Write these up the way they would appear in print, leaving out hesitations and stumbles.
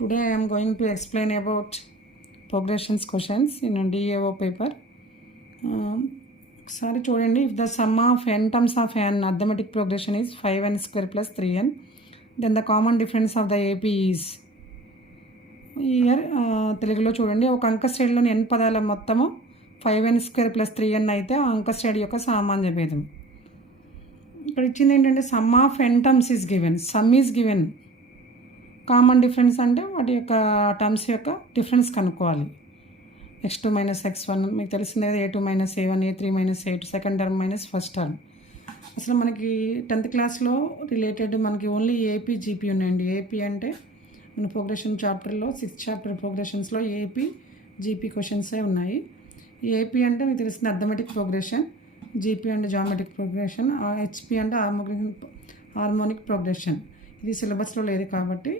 Today I am going to explain about progressions questions in a DAO paper. Sorry, చూడండి. If the sum of n terms of an arithmetic progression is 5n square plus 3n, then the common difference of the AP is. Year తెలుగులో చూడండి, ఒక అంక శ్రేణిలోని n పదాల మొత్తము 5n square plus 3n అయితే ఆ అంక శ్రేణి యొక్క సామాన్య భేదం. ఇక్కడ ఇచ్చింది ఏంటంటే some of n terms is given, some is given, common difference అంటే వాటి యొక్క టర్మ్స్ యొక్క డిఫరెన్స్ కనుక్కోవాలి. x2 మైనస్ x1 మీకు తెలిసిందే కదా, a2 minus a1, a3 minus a2, second term minus first term. అసలు మనకి 10th క్లాస్లో రిలేటెడ్ మనకి ఓన్లీ ఏపీ జీపీ ఉన్నాయండి. ఏపీ అంటే మన ప్రోగ్రెషన్ చాప్టర్లో 6th చాప్టర్ ప్రోగ్రెషన్స్లో ఏపీ జీపీ క్వశ్చన్సే ఉన్నాయి. ఏపీ అంటే మీకు తెలిసిన అర్థమెటిక్ ప్రోగ్రెషన్, జీపీ అంటే జామెట్రిక్ ప్రోగ్రెషన్, హెచ్పి అంటే హార్మోనిక్ ప్రోగ్రెషన్. ఇది సిలబస్లో లేదు కాబట్టి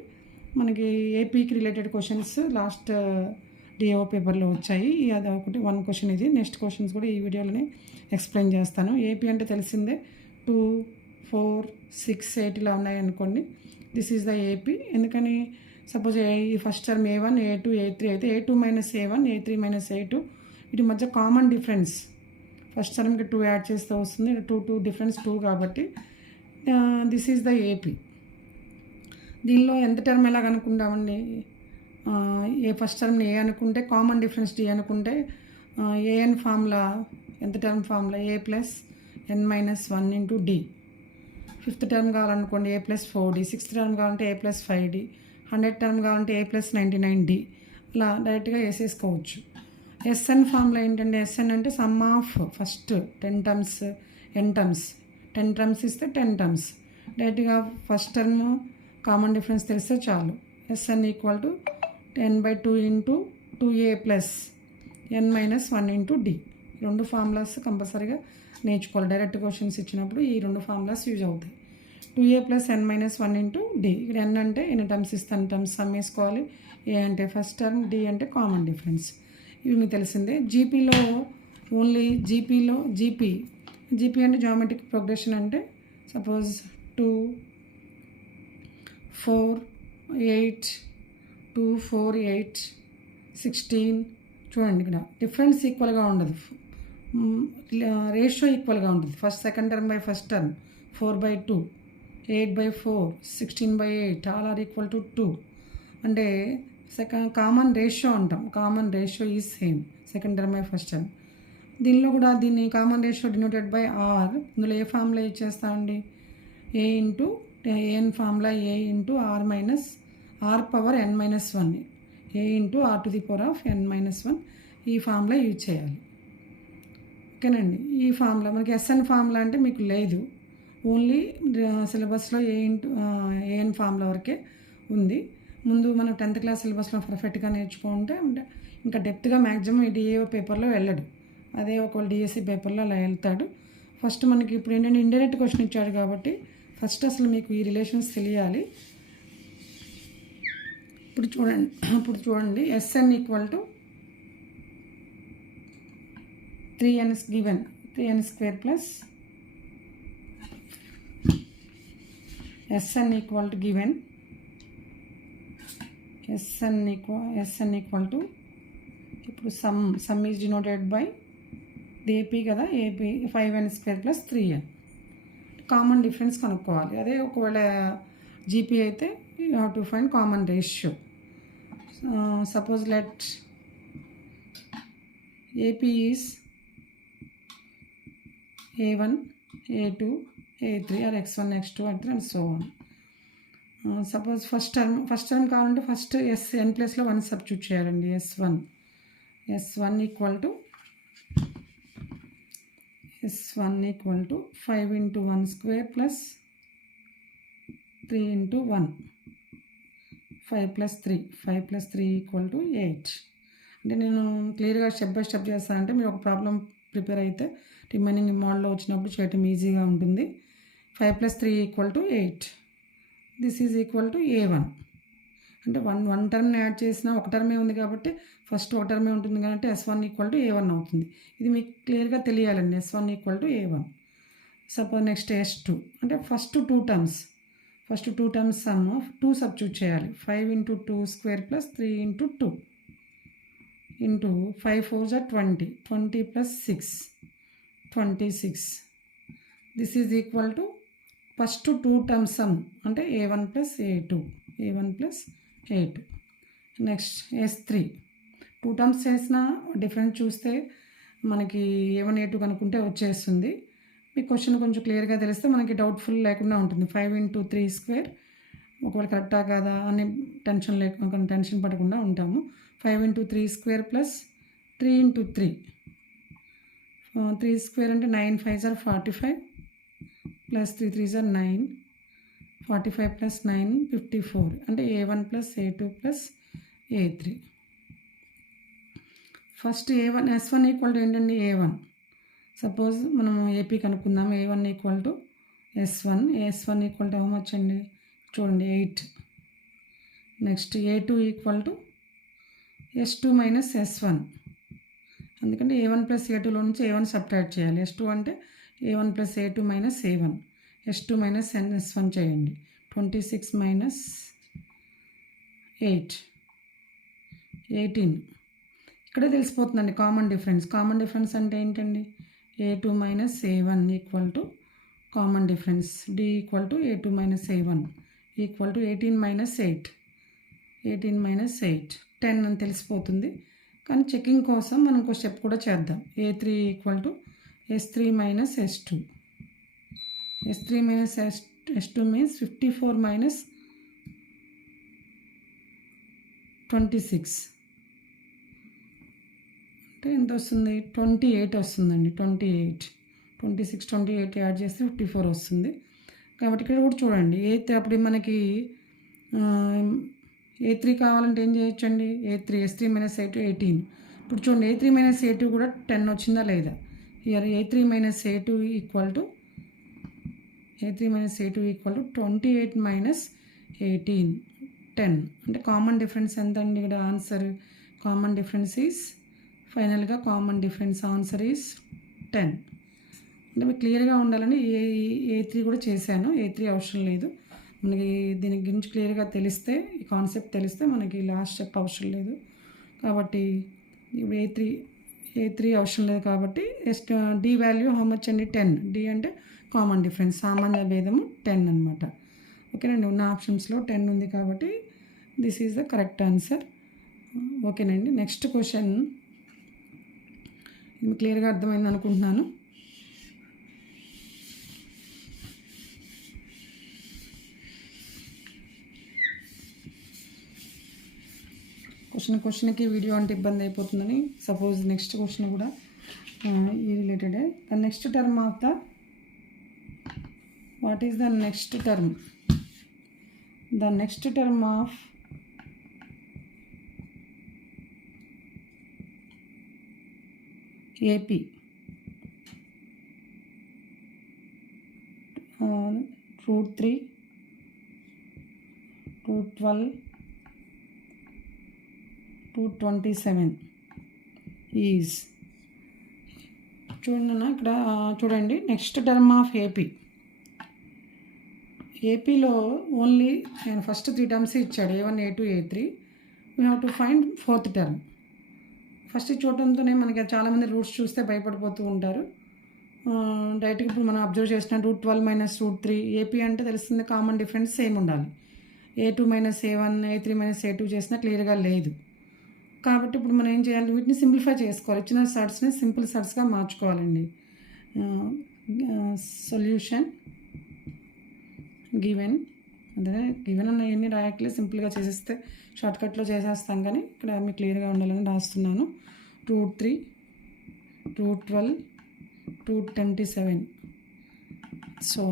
మనకి ఏపీకి రిలేటెడ్ క్వశ్చన్స్ లాస్ట్ డిఓ పేపర్లో వచ్చాయి. అది ఒకటి 1 క్వశ్చన్ ఇది. నెక్స్ట్ క్వశ్చన్స్ కూడా ఈ వీడియోలోనే ఎక్స్ప్లెయిన్ చేస్తాను. ఏపీ అంటే తెలిసిందే 2, 4, 6, 8 ఇలా ఉన్నాయి అనుకోండి. This is the AP. ఎందుకని సపోజ్ ఈ first term a1, a2, a3 అయితే a2 minus a1, a3 minus a2 వీటి మధ్య కామన్ డిఫరెన్స్ ఫస్ట్ టర్మ్కి 2 యాడ్ చేస్తే వస్తుంది. 2 డిఫరెన్స్ 2 కాబట్టి దిస్ ఈజ్ ద ఏపీ. దీనిలో ఎంత టర్మ్ ఎలా కనుక్కుంటామండి? ఏ ఫస్ట్ టర్మ్ని ఏ అనుకుంటే కామన్ డిఫరెన్స్ డి అనుకుంటే ఏఎన్ ఫార్ములా ఎంత term formula a plus n minus 1 into d. 5th term కావాలనుకోండి a plus 4d, 6th term కావాలంటే a plus 5d, 100th term కావాలంటే a ప్లస్ 99d. ఇలా డైరెక్ట్గా వేసేసుకోవచ్చు. ఎస్ఎన్ ఫార్ములా ఏంటంటే ఎస్ఎన్ అంటే sum of first 10 terms n terms, 10 terms ఇస్తే 10 terms. డైరెక్ట్గా ఫస్ట్ టర్మ్ కామన్ డిఫరెన్స్ తెలిస్తే చాలు. S N equal to 10/2 into 2a plus n minus 1 into D. 2 formulas కంపల్సరీగా నేర్చుకోవాలి. డైరెక్ట్ క్వశ్చన్స్ ఇచ్చినప్పుడు ఈ 2 ఫార్ములాస్ యూజ్ అవుతాయి. 2a plus n minus 1 into D. ఇక్కడ n అంటే ఎన్ని టర్మ్స్ ఇస్తాను టర్మ్స్ సమ్ వేసుకోవాలి. ఏ అంటే ఫస్ట్ టర్మ్, డి అంటే కామన్ డిఫరెన్స్. ఇవి మీకు తెలిసిందే. జీపీలో ఓన్లీ జీపీ అంటే జామెట్రిక్ ప్రోగ్రెషన్ అంటే సపోజ్ 2, 4, 8, 2, 4, 8, 16. చూడండి ఇక్కడ డిఫరెన్స్ ఈక్వల్గా ఉండదు, రేషియో ఈక్వల్గా ఉంటుంది. First second term by first term 4/2, 8/4, 16/8 all are equal to 2. అంటే కామన్ రేషియో అంటాం. Common ratio is same second term by first term. దీనిలో కూడా దీన్ని common ratio denoted by r. ఇందులో ఏ ఫార్ములా ఇచ్చేస్తామండి? A n formula a into r minus r power n minus 1, a into r to the power of n minus 1. ఈ formula use చేయాలి. ఓకేనండి. ఈ ఫార్ములా మనకి ఎస్ఎన్ ఫార్ములా అంటే మీకు లేదు, ఓన్లీ సిలబస్లో ఏఎన్ ఫార్ములా వరకే ఉంది. ముందు మనం 10th క్లాస్ సిలబస్లో పర్ఫెక్ట్గా నేర్చుకుంటే ఇంకా డెప్త్గా మ్యాక్సిమం ఈ డిఏఓ పేపర్లో వెళ్ళడు. అదే ఒకవేళ డిఎస్సి పేపర్లో అలా వెళ్తాడు. ఫస్ట్ మనకి ఇప్పుడు ఏంటంటే ఇండైరెక్ట్ క్వశ్చన్ ఇచ్చాడు కాబట్టి ఫస్ట్ అసలు మీకు ఈ రిలేషన్స్ తెలియాలి. ఇప్పుడు చూడండి s n equal to 3n given, 3n square plus s n equal to given, s n equal to ఇప్పుడు sum is denoted by AP కదా, AP 5n square plus 3n. Common difference కనుక్కోవాలి. అదే ఒకవేళ జీపీ అయితే you have to find common ratio. Suppose let AP is a1, a2, a3 or x1, x2, x3 and so on. Suppose first term కావాలంటే first n ప్లేస్లో 1 substitute చేయాలండి. S one equal to 5 into 1 square plus 3 into 1, 5 plus 3 equal to 8. అంటే నేను క్లియర్గా step by step చేస్తానంటే మీరు ఒక problem prepare అయితే రిమైనింగ్ మోడల్లో వచ్చినప్పుడు చేయటం ఈజీగా ఉంటుంది. 5 plus 3 equal to 8. This is equal to a1. అంటే వన్ టర్మ్ని యాడ్ చేసిన ఒక టర్మే ఉంది కాబట్టి ఫస్ట్ ఒక టర్మే ఉంటుంది కాబట్టి s1 ఈక్వల్ టు a1 అవుతుంది. ఇది మీకు క్లియర్గా తెలియాలండి. s1 equal to a1. Suppose next s2 అంటే first 2 terms first 2 terms sum 2 substitute చేయాలి. 5 into 2 square plus 3 into 2 into 5 4 జా 20, 20 plus 6 26. This is equal to first 2 terms sum అంటే a1 plus a2, a1 plus a2. Next s3 2 terms చేసిన difference చూస్తే మనకి a1 a2 కనుక్కుంటే వచ్చేస్తుంది. మీ question కొంచెం క్లియర్గా తెలిస్తే మనకి డౌట్ఫుల్ లేకుండా ఉంటుంది. 5 ఇంటూ 3 స్క్వేర్ ఒకవేళ కరెక్టా కాదా అని టెన్షన్ పడకుండా ఉంటాము. 5 into 3 square plus 3 into 3, 3 square అంటే 9 5 ఆర్ 45 ప్లస్ 3 3 ఆర్ 9, 45 ప్లస్ 9 54 అంటే a1 plus a2 plus a3. First a1 s1 equal to ఏంటండి a1. సపోజ్ మనము ఏపీ కనుక్కుందాం. a1 equal to s1 equal to how much అండి చూడండి 8. Next a2 equal to s2 minus s1. ఎందుకంటే a1 plus a2లో నుంచి a1 subtract చేయాలి. s2 అంటే a1 plus a2 minus a1, s2 minus s1 చేయండి. 26 minus 8 18. ఇక్కడే తెలిసిపోతుందండి కామన్ డిఫరెన్స్. కామన్ డిఫరెన్స్ అంటే ఏంటండి a2 minus a1 equal to common difference d equal to a2 minus a1 equal to 18 minus 8, 18 minus 8 10 అని తెలిసిపోతుంది. కానీ checking కోసం మనం ఇంకో స్టెప్ కూడా చేద్దాం. a3 equal to s3 minus s2, s3 minus s2 means 54 minus 26 అంటే ఎంత వస్తుంది 28 వస్తుందండి. 26 28 యాడ్ చేస్తే 54 వస్తుంది. కాబట్టి ఇక్కడ కూడా చూడండి అప్పుడు మనకి a3 కావాలంటే ఏం చేయొచ్చండి s3 మైనస్ a2 18. ఇప్పుడు చూడండి a3 మైనస్ a2 కూడా 10 వచ్చిందా లేదా. Here a3 minus a2 equal to 28 minus 18 10 అంటే కామన్ డిఫరెన్స్ ఎంత అండి ఇక్కడ ఆన్సర్. కామన్ డిఫరెన్స్ ఈజ్ ఫైనల్గా కామన్ డిఫరెన్స్ ఆన్సర్ ఈజ్ 10. అంటే మీకు క్లియర్గా ఉండాలని a3 కూడా చేశాను. a3 అవసరం లేదు మనకి. దీని గురించి క్లియర్గా తెలిస్తే ఈ కాన్సెప్ట్ తెలిస్తే మనకి లాస్ట్ స్టెప్ అవసరం లేదు. కాబట్టి a3 అవసరం లేదు కాబట్టి d వాల్యూ హౌ మచ్ అండి 10. d అంటే కామన్ డిఫరెన్స్, సామాన్య భేదము 10 అనమాట. ఓకేనండి, ఉన్న ఆప్షన్స్లో 10 ఉంది కాబట్టి this is the correct answer. ఓకేనండి, నెక్స్ట్ క్వశ్చన్ ఇది క్లియర్గా అర్థమైంది అనుకుంటున్నాను. క్వశ్చన్కి వీడియో అంటే ఇబ్బంది అయిపోతుందని సపోజ్ నెక్స్ట్ క్వశ్చన్ కూడా ఈ రిలేటెడే. The next term of the what is the next term? The next term of AP √3 √12 227 is చూడండి అన్న ఇక్కడ చూడండి నెక్స్ట్ టర్మ్ ఆఫ్ ఏపీలో ఓన్లీ నేను ఫస్ట్ 3 టర్మ్స్ ఇచ్చాడు a1 a2 a3. We have to find 4th term. First చూడటంతోనే మనకి చాలామంది రూట్స్ చూస్తే భయపడిపోతూ ఉంటారు. డైరెక్ట్గా ఇప్పుడు మనం అబ్జర్వ్ చేసిన √12 మైనస్ √3 ఏపీ అంటే తెలుస్తుంది కామన్ డిఫరెన్స్ సేమ్ ఉండాలి. a2 minus a1 a3 minus a2 చేసినా క్లియర్గా లేదు. కాబట్టి ఇప్పుడు మనం ఏం చేయాలి, వీటిని సింప్లిఫై చేసుకోవాలి. ఇచ్చిన సర్ట్స్ని సింపుల్ సర్ట్స్గా మార్చుకోవాలండి. సొల్యూషన్ గివెన్ అంటే గివెన్ అన్న ఎన్ని రాయట్లేదు, సింపుల్గా చేసేస్తే షార్ట్కట్లో చేసేస్తాం. కానీ ఇక్కడ మీకు క్లియర్గా ఉండాలని రాస్తున్నాను. √3 √12 227 సో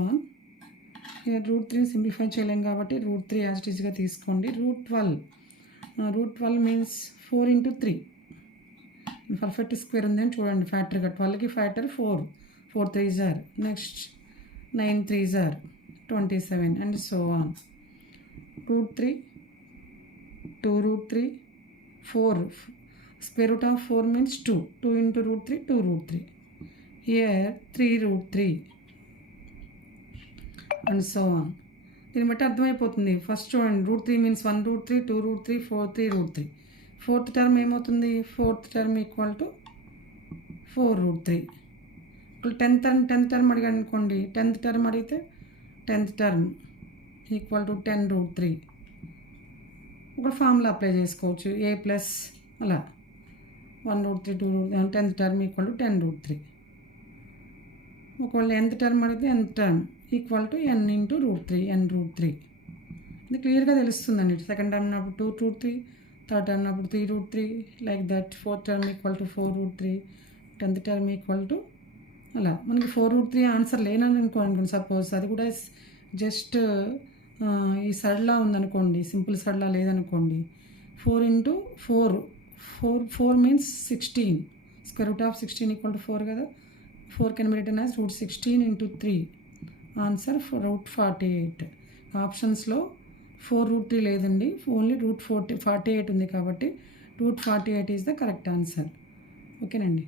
√3 సింప్లిఫై చేయలేం కాబట్టి √3 యాజ్ ఇట్ ఈజ్గా తీసుకోండి. √12 మీన్స్ 4 ఇంటూ 3 పర్ఫెక్ట్ స్క్వేర్ ఉందని చూడండి. ఫ్యాక్టర్గా 12కి factor 4 3s are next 9 3s are 27 and so on. √3 2√3 4 square root of 4 means 2 into √3 2√3. Here 3√3 and so on. దీన్ని బట్టి అర్థమైపోతుంది. ఫస్ట్ చూడండి, √3 మీన్స్ 1√3, 2√3, 4, 3√3. ఫోర్త్ టర్మ్ ఏమవుతుంది? Fourth term equal to 4√3. ఇప్పుడు టెన్త్ టర్మ్ అడిగాను అనుకోండి, టెన్త్ టర్మ్ అడిగితే టెన్త్ టర్మ్ ఈక్వల్ టు 10√3. ఒక ఫార్ములా అప్లై చేసుకోవచ్చు, a ప్లస్ అలా 1√3, 2√3, టెన్త్ టర్మ్ ఈక్వల్ టు 10√3. ఒకవేళ nth టర్మ్ అడిగితే nth term equal to n into √3, n√3. ఇది క్లియర్గా తెలుస్తుందండి. సెకండ్ టర్మ్ అప్పుడు 2√3, థర్డ్ టర్మ్ అప్పుడు 3√3, like that. Fourth term equal to 4√3, tenth term equal to అలా. మనకి 4√3 ఆన్సర్ లేనని అనుకోండి, సపోజ్ అది కూడా జస్ట్ ఈ సడ్లా ఉందనుకోండి, సింపుల్ సడ్లా లేదనుకోండి, 4 into 4 means 16. Square root of 16 equal to 4 కదా. 4 can be return as √16 into 3. Answer √48. ఆప్షన్స్లో 4√3 లేదండి, ఓన్లీ √48 ఉంది కాబట్టి √48 ఈజ్ ద కరెక్ట్ ఆన్సర్. ఓకేనండి.